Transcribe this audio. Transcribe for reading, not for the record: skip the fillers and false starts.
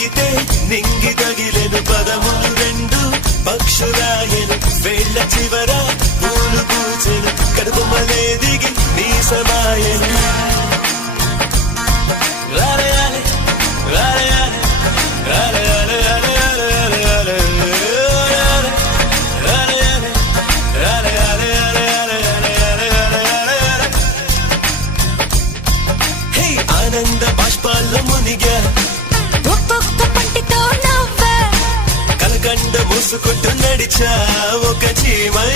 తాకితే నింగి తగిలెను పదములు రెండు పక్షురాయను వేళ్ల చివర పూలు పూచెను కడుపుమలే దిగి నీ సమాయను ఆనంద బాష్పాల్లో మునిగా ఒక్కొక్క పంటితో నవ్వా కలకండ మూసుకుంటూ నడిచా ఒక చీమై